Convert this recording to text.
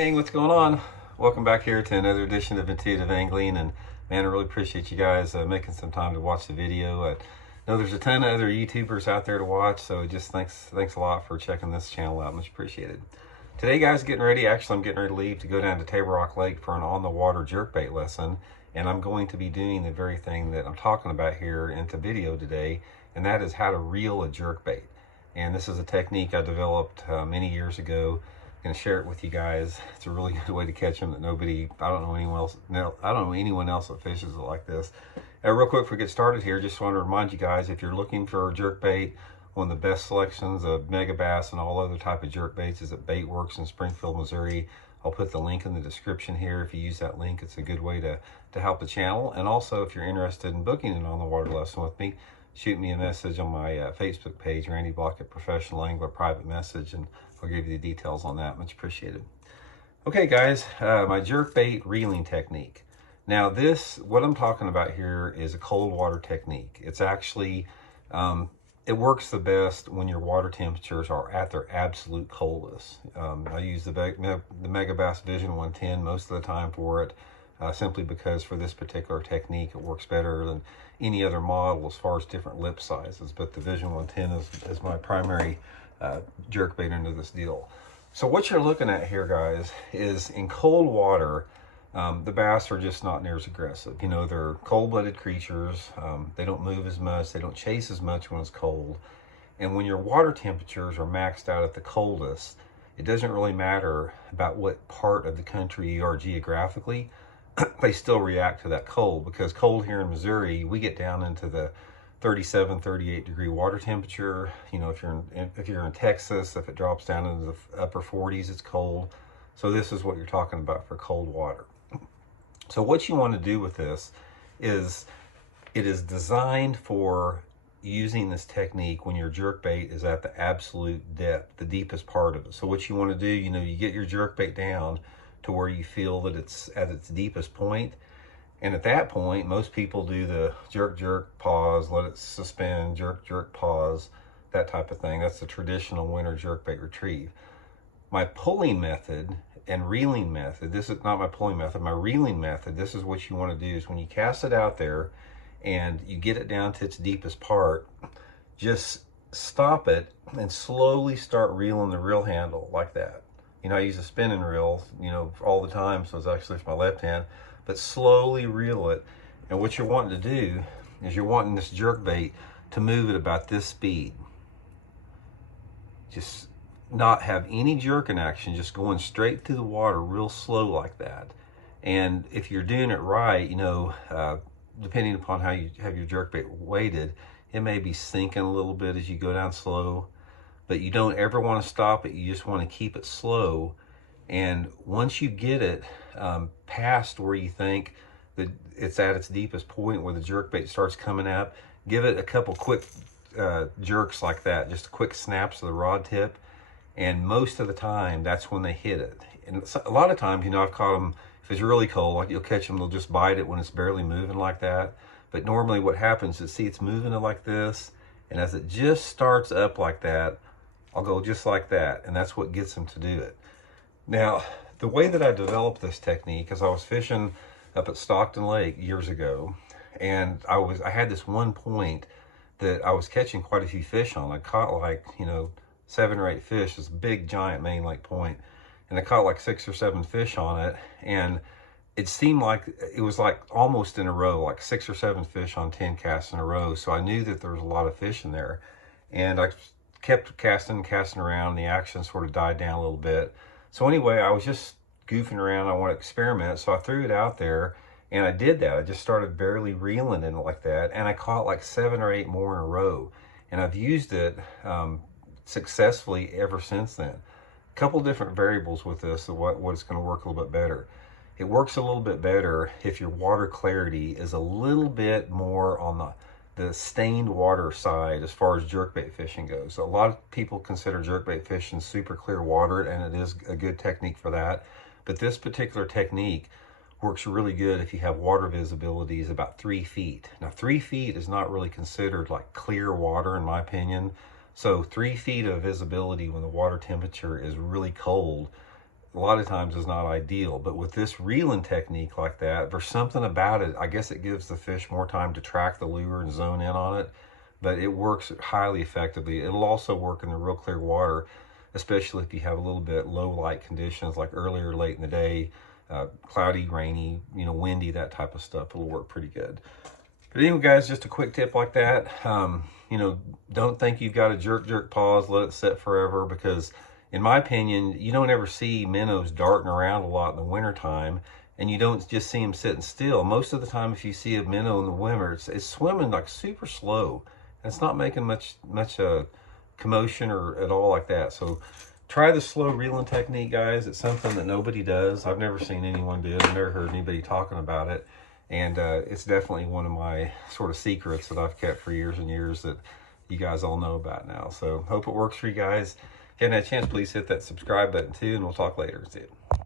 gang, what's going on? Welcome back here to another edition of Intuitive Angling, and man, I really appreciate you guys making some time to watch the video. I know there's a ton of other YouTubers out there to watch, so just thanks a lot for checking this channel out. Much appreciated. Today, guys, I'm getting ready to leave to go down to Table Rock Lake for an on-the-water jerkbait lesson, and I'm going to be doing the very thing that I'm talking about here in the video today, and that is how to reel a jerkbait. And this is a technique I developed many years ago. I'm going to share it with you guys. It's a really good way to catch them that I don't know anyone else that fishes it like this. Real quick before we get started here, just want to remind you guys, if you're looking for a jerkbait, one of the best selections of mega bass and all other type of jerkbaits is at Baitworks in Springfield, Missouri. I'll put the link in the description here. If you use that link, it's a good way to help the channel. And also, if you're interested in booking an on-the-water lesson with me, shoot me a message on my Facebook page, Randy Blockett Professional Angler, private message, and I'll give you the details on that. Much appreciated. Okay, guys, my jerkbait reeling technique. Now what I'm talking about here is a cold water technique. It's actually, it works the best when your water temperatures are at their absolute coldest. I use the Mega Bass Vision 110 most of the time for it, simply because for this particular technique, it works better than any other model as far as different lip sizes. But the Vision 110 is my primary jerkbait into this deal. So what you're looking at here, guys, is in cold water, the bass are just not near as aggressive. You know, they're cold-blooded creatures. They don't move as much. They don't chase as much when it's cold. And when your water temperatures are maxed out at the coldest, it doesn't really matter about what part of the country you are geographically. They still react to that cold, because cold here in Missouri, we get down into the 37, 38 degree water temperature. You know, if you're in Texas, if it drops down into the upper 40s, it's cold. So this is what you're talking about for cold water. So what you want to do with this is, it is designed for using this technique when your jerkbait is at the absolute depth, the deepest part of it. So what you want to do, you know, you get your jerkbait down to where you feel that it's at its deepest point. And at that point, most people do the jerk, jerk, pause, let it suspend, jerk, jerk, pause, that type of thing. That's the traditional winter jerkbait retrieve. My pulling method and reeling method, this is not my pulling method, my reeling method, this is what you want to do, is when you cast it out there and you get it down to its deepest part, just stop it and slowly start reeling the reel handle like that. You know, I use a spinning reel, you know, all the time, so it's actually with my left hand, but slowly reel it. And what you're wanting to do is you're wanting this jerkbait to move at about this speed. Just not have any jerking action, just going straight through the water real slow like that. And if you're doing it right, you know, depending upon how you have your jerkbait weighted, it may be sinking a little bit as you go down slow, but you don't ever want to stop it. You just want to keep it slow. And once you get it past where you think that it's at its deepest point, where the jerkbait starts coming up, give it a couple quick jerks like that, just quick snaps of the rod tip. And most of the time, that's when they hit it. And a lot of times, you know, I've caught them, if it's really cold, like you'll catch them, they'll just bite it when it's barely moving like that. But normally what happens is, see, it's moving it like this, and as it just starts up like that, I'll go just like that, and that's what gets them to do it. Now, the way that I developed this technique is, I was fishing up at Stockton Lake years ago, and I had this one point that I was catching quite a few fish on. I caught like, you know, 7 or 8 fish, this big giant main lake point, and I caught like 6 or 7 fish on it, and it seemed like it was like almost in a row, like 6 or 7 fish on 10 casts in a row. So I knew that there was a lot of fish in there, and I kept casting around, and the action sort of died down a little bit. So anyway, I was just goofing around. I want to experiment, so I threw it out there, and I did that. I just started barely reeling in it like that, and I caught like 7 or 8 more in a row, and I've used it successfully ever since then. A couple different variables with this of what it's going to work a little bit better. It works a little bit better if your water clarity is a little bit more on the stained water side as far as jerkbait fishing goes. A lot of people consider jerkbait fishing super clear water, and it is a good technique for that. But this particular technique works really good if you have water visibility is about 3 feet. Now 3 feet is not really considered like clear water in my opinion. So 3 feet of visibility when the water temperature is really cold a lot of times is not ideal. But with this reeling technique like that, there's something about it. I guess it gives the fish more time to track the lure and zone in on it, but it works highly effectively. It'll also work in the real clear water, especially if you have a little bit low light conditions like earlier late in the day, cloudy, rainy, windy, that type of stuff. It'll work pretty good. But anyway, guys, just a quick tip like that. Don't think you've got to jerk, pause, let it sit forever, because in my opinion, you don't ever see minnows darting around a lot in the wintertime, and you don't just see them sitting still. Most of the time, if you see a minnow in the winter, it's swimming like super slow. And it's not making much commotion or at all like that. So try the slow reeling technique, guys. It's something that nobody does. I've never seen anyone do it. I've never heard anybody talking about it. And it's definitely one of my sort of secrets that I've kept for years and years that you guys all know about now. So hope it works for you guys. If you haven't had a chance, please hit that subscribe button too, and we'll talk later. See you.